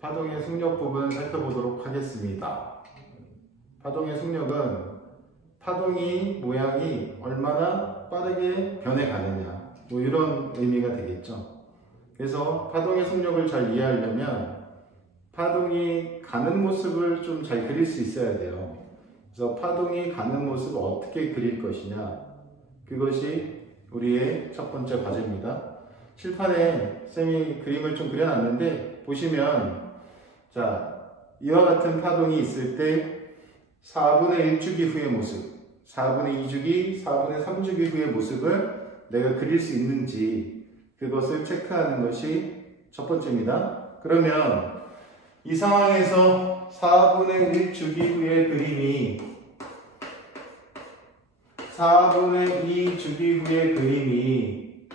파동의 속력 부분 살펴보도록 하겠습니다. 파동의 속력은 파동이 모양이 얼마나 빠르게 변해가느냐, 뭐 이런 의미가 되겠죠. 그래서 파동의 속력을 잘 이해하려면 파동이 가는 모습을 좀 잘 그릴 수 있어야 돼요. 그래서 파동이 가는 모습을 어떻게 그릴 것이냐, 그것이 우리의 첫 번째 과제입니다. 칠판에 쌤이 그림을 좀 그려놨는데 보시면, 자, 이와 같은 파동이 있을 때 4분의 1주기 후의 모습, 4분의 2주기, 4분의 3주기 후의 모습을 내가 그릴 수 있는지 그것을 체크하는 것이 첫 번째입니다. 그러면 이 상황에서 4분의 1주기 후의 그림이 4분의 2주기 후의 그림이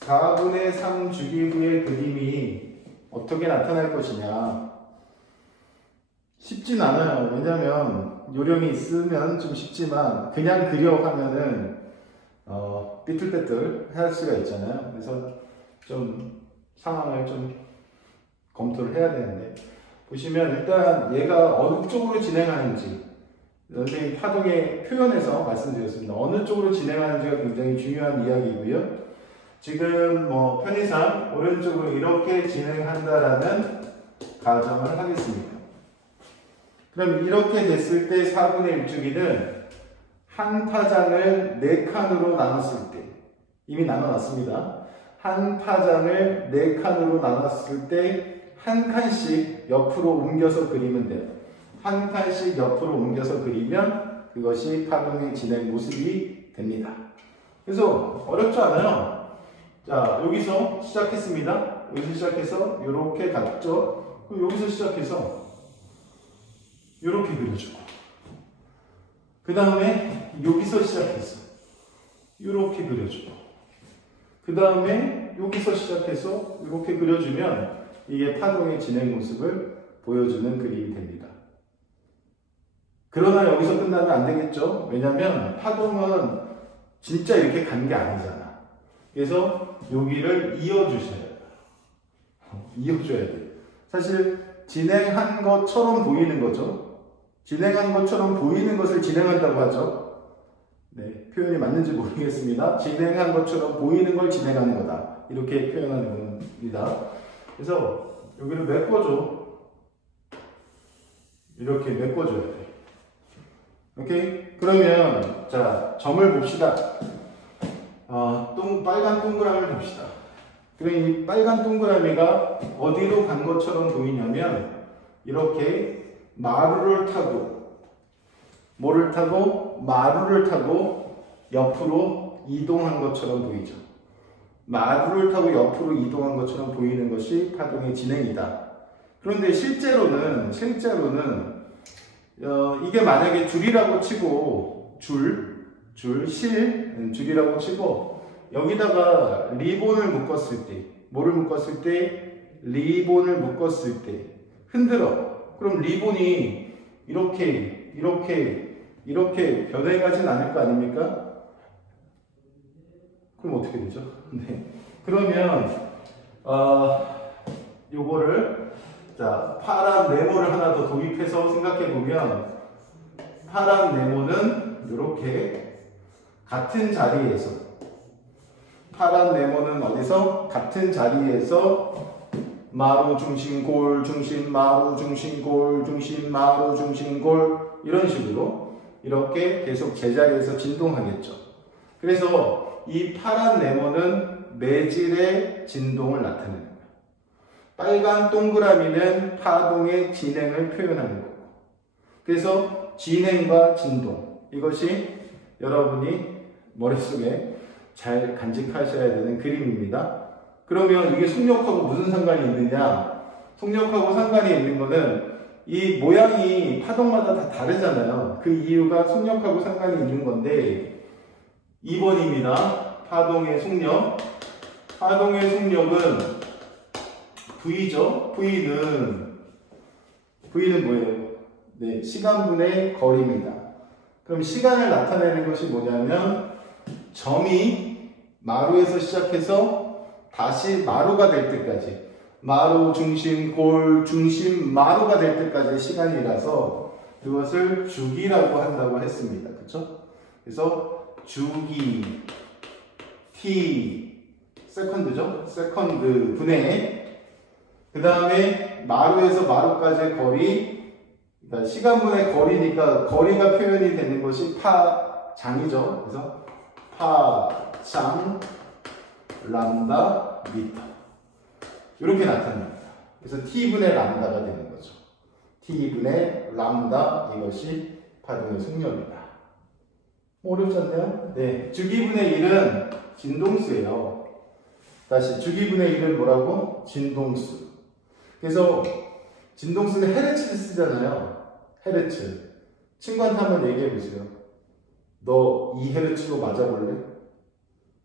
4분의 3주기 후의 그림이 어떻게 나타날 것이냐, 쉽진 않아요. 왜냐면 요령이 있으면 좀 쉽지만 그냥 그려 하면은 삐뚤빼뚤 할 수가 있잖아요. 그래서 좀 상황을 좀 검토를 해야 되는데, 보시면 일단 얘가 어느 쪽으로 진행하는지, 선생님 파동의 표현에서 말씀드렸습니다. 어느 쪽으로 진행하는지가 굉장히 중요한 이야기고요. 지금 뭐 편의상 오른쪽으로 이렇게 진행한다라는 가정을 하겠습니다. 그럼 이렇게 됐을 때 4분의 1주기는 한 파장을 4칸으로 나눴을 때, 이미 나눠놨습니다. 한 파장을 4칸으로 나눴을 때 한 칸씩 옆으로 옮겨서 그리면 돼요. 한 칸씩 옆으로 옮겨서 그리면 그것이 파동의 진행 모습이 됩니다. 그래서 어렵지 않아요. 자, 여기서 시작했습니다. 여기서 시작해서 이렇게 갔죠. 그럼 여기서 시작해서 이렇게 그려주고, 그 다음에 여기서 시작해서 이렇게 그려주고, 그 다음에 여기서 시작해서 이렇게 그려주면 이게 파동의 진행 모습을 보여주는 그림이 됩니다. 그러나 여기서 끝나면 안 되겠죠. 왜냐하면 파동은 진짜 이렇게 가는 게 아니잖아. 그래서 여기를 이어주셔야 돼요. 이어줘야 돼요. 사실 진행한 것처럼 보이는 거죠. 진행한 것처럼 보이는 것을 진행한다고 하죠. 네, 표현이 맞는지 모르겠습니다. 진행한 것처럼 보이는 걸 진행하는 거다, 이렇게 표현하는 겁니다. 그래서 여기를 메꿔줘. 이렇게 메꿔줘야 돼. 오케이? 그러면 자, 점을 봅시다. 빨간 동그라미를 봅시다. 그럼 이 빨간 동그라미가 어디로 간 것처럼 보이냐면, 이렇게 마루를 타고, 뭐를 타고? 마루를 타고 옆으로 이동한 것처럼 보이죠. 마루를 타고 옆으로 이동한 것처럼 보이는 것이 파동의 진행이다. 그런데 실제로는 이게 만약에 줄이라고 치고, 줄이라고 치고 여기다가 리본을 묶었을 때, 뭐를 묶었을 때? 리본을 묶었을 때 흔들어. 그럼 리본이 이렇게 변해가진 않을 거 아닙니까? 그럼 어떻게 되죠? 네. 그러면 요거를, 자, 파란 네모를 하나 더 도입해서 생각해 보면, 파란 네모는 이렇게 같은 자리에서, 파란 네모는 어디서? 같은 자리에서 마루 중심 골 중심 마루 중심 골 중심 마루 중심 골, 이런 식으로 이렇게 계속 제자리에서 진동하겠죠. 그래서 이 파란 네모는 매질의 진동을 나타내는 거예요. 빨간 동그라미는 파동의 진행을 표현하는 거고. 그래서 진행과 진동, 이것이 여러분이 머릿속에 잘 간직하셔야 되는 그림입니다. 그러면 이게 속력하고 무슨 상관이 있느냐? 속력하고 상관이 있는 거는 이 모양이 파동마다 다 다르잖아요. 그 이유가 속력하고 상관이 있는 건데, 2번입니다. 파동의 속력. 파동의 속력은 V죠. V는 뭐예요? 네, 시간분의 거리입니다. 그럼 시간을 나타내는 것이 뭐냐면, 점이 마루에서 시작해서 다시 마루가 될 때까지, 마루 중심, 골 중심, 마루가 될 때까지의 시간이라서 그것을 주기라고 한다고 했습니다. 그쵸? 그래서 주기 t 세컨드죠? 세컨드 분의 그 다음에 마루에서 마루까지의 거리, 그러니까 시간분의 거리니까 거리가 표현이 되는 것이 파장이죠. 그래서 파장 람다 미터 이렇게 나타납니다. 그래서 t분의 람다가 되는 거죠. t분의 람다, 이것이 파동의 속력이다. 어렵지 않나요? 네, 주기분의 1은 진동수예요. 다시 주기분의 1은 뭐라고? 진동수. 그래서 진동수는 헤르츠를 쓰잖아요. 헤르츠. 친구한테 한번 얘기해 보세요. 너 2헤르츠로 맞아볼래?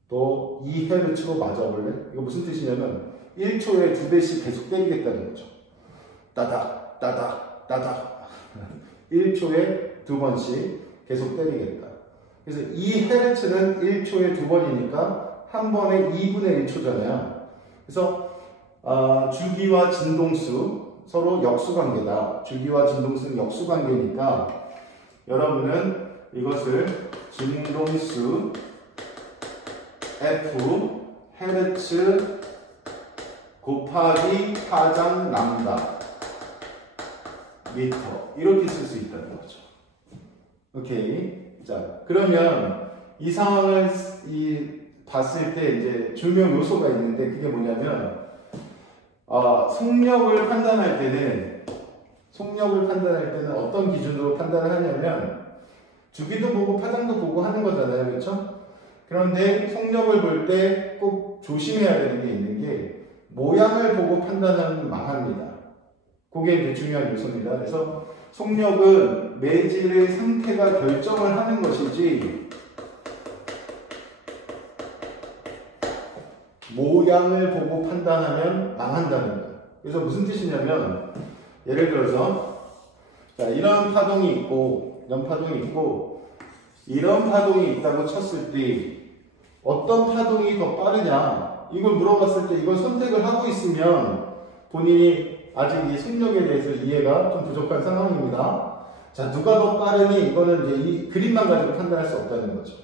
너 2헤르츠로 맞아볼래? 이거 무슨 뜻이냐면 1초에 2대씩 계속 때리겠다는 거죠. 따닥 따닥 따닥 1초에 2번씩 계속 때리겠다. 그래서 2헤르츠는 1초에 2번이니까 한 번에 2분의 1초잖아요. 그래서 주기와 진동수 서로 역수관계다. 주기와 진동수는 역수관계니까 여러분은 이것을 진동수 F 헤르츠 곱하기 파장 람다 미터 이렇게 쓸 수 있다는 거죠. 오케이. 자, 그러면 이 상황을 봤을 때 이제 중요한 요소가 있는데 그게 뭐냐면 속력을 판단할 때는 어떤 기준으로 판단을 하냐면 주기도 보고 파장도 보고 하는 거잖아요. 그렇죠? 그런데 속력을 볼 때 꼭 조심해야 되는 게 있는 게 모양을 보고 판단하면 망합니다. 그게 이제 중요한 요소입니다. 그래서 속력은 매질의 상태가 결정을 하는 것이지 모양을 보고 판단하면 망한다는 거예요. 그래서 무슨 뜻이냐면 예를 들어서 자, 이런 파동이 있고 이런 파동이 있다고 쳤을 때 어떤 파동이 더 빠르냐 이걸 물어봤을 때 이걸 선택을 하고 있으면 본인이 아직 이 속력에 대해서 이해가 좀 부족한 상황입니다. 자, 누가 더 빠르니 이거는 이제 이 그림만 가지고 판단할 수 없다는 거죠.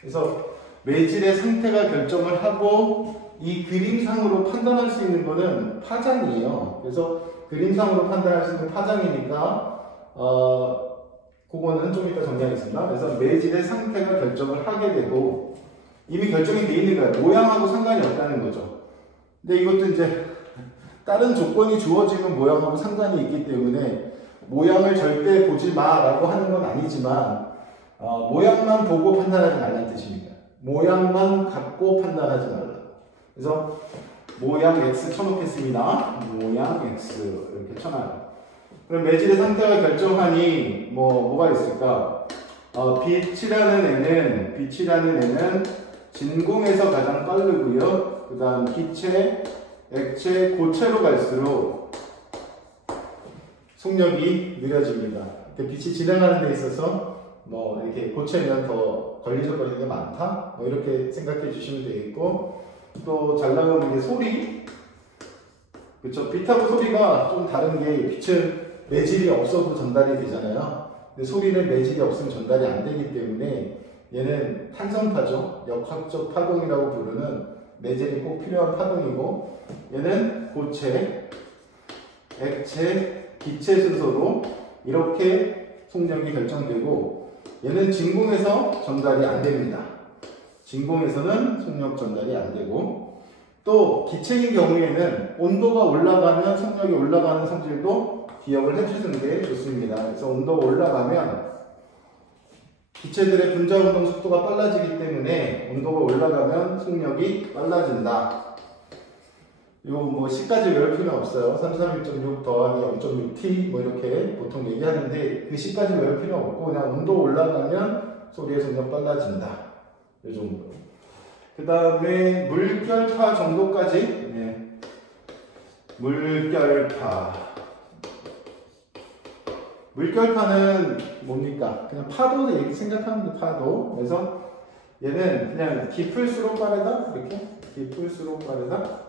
그래서 매질의 상태가 결정을 하고 이 그림상으로 판단할 수 있는 거는 파장이에요. 그래서 그림상으로 판단할 수 있는 파장이니까 그거는 좀 이따 정리하겠습니다. 그래서 매질의 상태가 결정을 하게 되고 이미 결정이 되어 있는 거예요. 모양하고 상관이 없다는 거죠. 근데 이것도 이제 다른 조건이 주어지는 모양하고 상관이 있기 때문에 모양을 절대 보지 마라고 하는 건 아니지만 모양만 보고 판단하지 말라는 뜻입니다. 모양만 갖고 판단하지 말라. 그래서 모양 X 쳐놓겠습니다. 모양 X 이렇게 쳐놔요. 그럼 매질의 상태가 결정하니 뭐가 있을까? 빛이라는 애는 진공에서 가장 빠르고요. 그 다음 기체, 액체, 고체로 갈수록 속력이 느려집니다. 빛이 진행하는 데 있어서 이렇게 고체면 더 걸리적거리는 게 많다? 이렇게 생각해 주시면 되겠고, 또 잘 나가는 게 소리. 그쵸? 빛하고 소리가 좀 다른 게 빛은 매질이 없어도 전달이 되잖아요. 근데 소리는 매질이 없으면 전달이 안 되기 때문에 얘는 탄성파죠. 역학적 파동이라고 부르는 매질이 꼭 필요한 파동이고, 얘는 고체, 액체, 기체 순서로 이렇게 속력이 결정되고, 얘는 진공에서 전달이 안 됩니다. 진공에서는 속력 전달이 안 되고, 또 기체인 경우에는 온도가 올라가면 속력이 올라가는 성질도 기억을 해주시는 게 좋습니다. 그래서 온도가 올라가면 기체들의 분자 운동 속도가 빨라지기 때문에 온도가 올라가면 속력이 빨라진다. 이거 C까지 외울 필요는 없어요. 331.6 더하기 0.6T 이렇게 보통 얘기하는데 그 C까지 외울 필요 없고 그냥 온도 올라가면 소리의 속력 빨라진다. 이 정도. 그 다음에 물결파 정도까지. 네. 물결파는 뭡니까? 그냥 파도 얘기 생각하면 돼, 파도. 그래서 얘는 그냥 깊을수록 빠르다? 이렇게? 깊을수록 빠르다?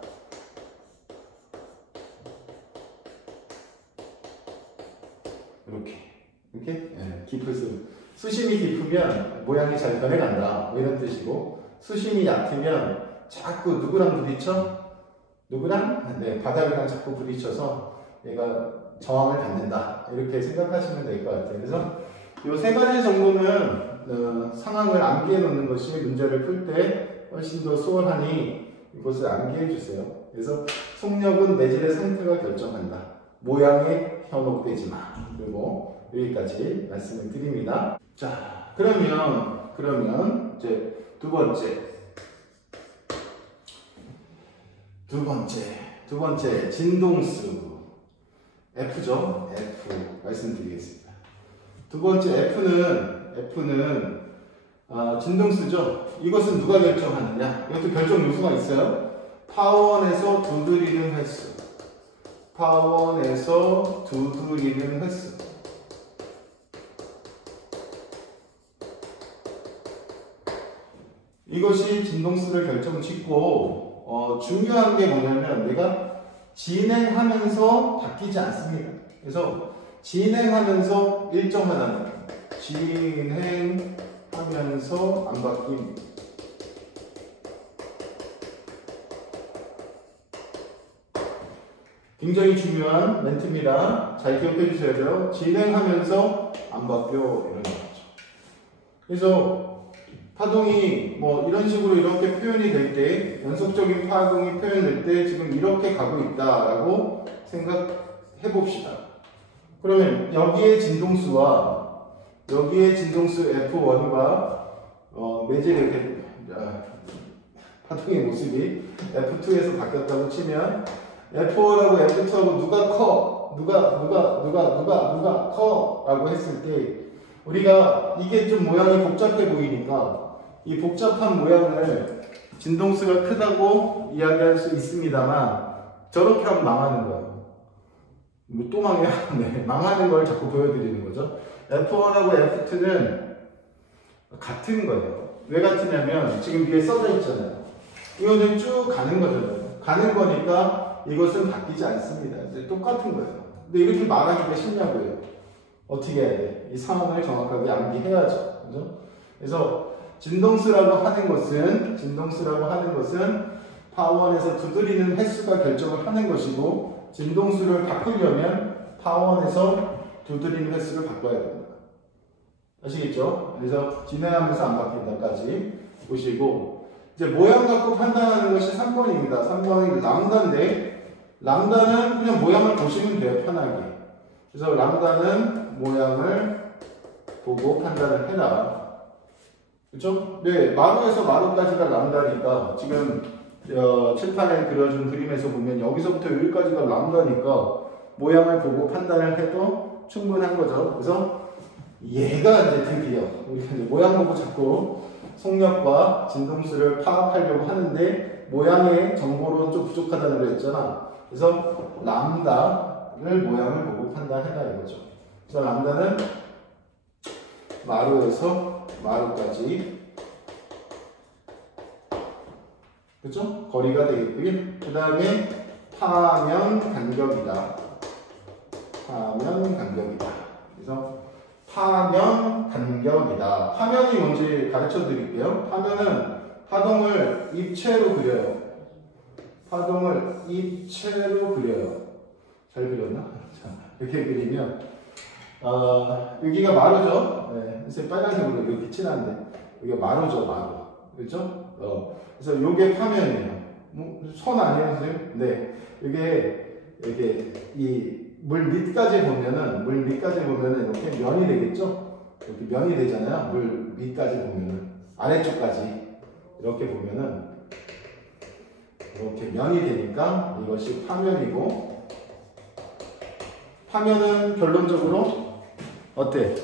이렇게 수심이 깊으면 모양이 잘 변해간다 뭐 이런 뜻이고, 수심이 얕으면 자꾸 누구랑 부딪혀? 바닥이랑 자꾸 부딪혀서 얘가 저항을 받는다 이렇게 생각하시면 될 것 같아요. 그래서 이 세 가지 정도는 상황을 암기해 놓는 것이 문제를 풀 때 훨씬 더 수월하니 이것을 암기해 주세요. 그래서 속력은 내질의 상태가 결정한다. 모양에 현혹되지 마. 그리고 여기까지 말씀을 드립니다. 자, 그러면 이제 두 번째 진동수 F죠. F 말씀드리겠습니다. 두 번째 F는 진동수죠. 이것은 누가 결정하느냐? 이것도 결정 요소가 있어요. 파원에서 두드리는 횟수. 이것이 진동수를 결정짓고, 중요한 게 뭐냐면 내가 진행하면서 바뀌지 않습니다. 그래서 진행하면서 일정하다는 거예요. 진행하면서 안 바뀜. 굉장히 중요한 멘트입니다. 잘 기억해 주셔야 돼요. 진행하면서 안 바뀌어 이런 거죠. 그래서 파동이 뭐 이런 식으로 이렇게 표현이 될 때, 연속적인 파동이 표현될 때 지금 이렇게 가고 있다라고 생각해 봅시다. 그러면 여기에 진동수와 여기에 진동수 F1과 매질 이렇게 파동의 모습이 F2에서 바뀌었다고 치면 F1하고 F2하고 누가 커? 누가 커? 라고 했을 때 우리가 이게 좀 모양이 복잡해 보이니까 이 복잡한 모양을 진동수가 크다고 이야기할 수 있습니다만 저렇게 하면 망하는 거예요. 또 망해요? 네, 망하는 걸 자꾸 보여드리는 거죠. F1하고 F2는 같은 거예요. 왜 같으냐면 지금 위에 써져 있잖아요. 이거는 쭉 가는 거잖아요. 가는 거니까 이것은 바뀌지 않습니다. 똑같은 거예요. 근데 이렇게 말하기가 쉽냐고요. 어떻게 해야 돼? 이 상황을 정확하게 암기해야죠. 그죠? 그래서 진동수라고 하는 것은 파원에서 두드리는 횟수가 결정을 하는 것이고, 진동수를 바꾸려면 파원에서 두드리는 횟수를 바꿔야 됩니다. 아시겠죠? 그래서 진행하면서 안 바뀐다까지 보시고, 이제 모양 갖고 판단하는 것이 3번입니다. 3번이 람다인데, 람다는 그냥 모양을 보시면 돼요, 편하게. 그래서 람다는 모양을 보고 판단을 해라. 그쵸? 네, 마루에서 마루까지가 람다니까, 지금 칠판에 그려준 그림에서 보면 여기서부터 여기까지가 람다니까 모양을 보고 판단을 해도 충분한 거죠. 그래서 얘가 이제 드디어 우리가 이제 모양 보고 자꾸 속력과 진동수를 파악하려고 하는데 모양의 정보로 좀 부족하다는 걸 했잖아. 그래서 람다를 모양을 보고 판단해라 이거죠. 그래서 람다는 마루에서 마루까지, 그죠? 거리가 되겠고요. 그 다음에 파면 간격이다. 그래서 파면 간격이다. 파면이 뭔지 가르쳐 드릴게요. 파면은 파동을 입체로 그려요. 잘 그렸나? 자, 이렇게 그리면 여기가 마루죠. 네, 그래서 빨간색으로 여기 빛이 나는데 여기가 마루죠, 마루. 그렇죠? 그래서 요게 파면이에요. 선 아니에요, 선생님? 네. 이게 이렇게 이 물 밑까지 보면은 이렇게 면이 되겠죠? 이렇게 면이 되잖아요. 물 밑까지 보면은 아래쪽까지 이렇게 보면은 이렇게 면이 되니까 이것이 파면이고, 파면은 결론적으로 어때?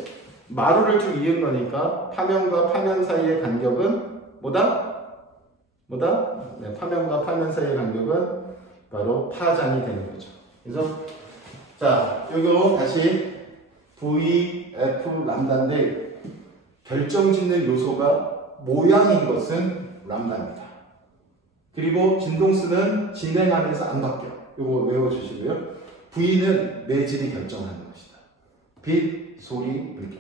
마루를 쭉 이은 거니까 파면과 파면 사이의 간격은 뭐다? 네, 파면과 파면 사이의 간격은 바로 파장이 되는 거죠. 그래서 자, 요거 다시 V, F, 람다인데 결정짓는 요소가 모양인 것은 람다입니다. 그리고 진동수는 진행하면서 안 바뀌어. 요거 외워주시고요. V는 매질이 결정하는 것이다. 빛 소리 이렇게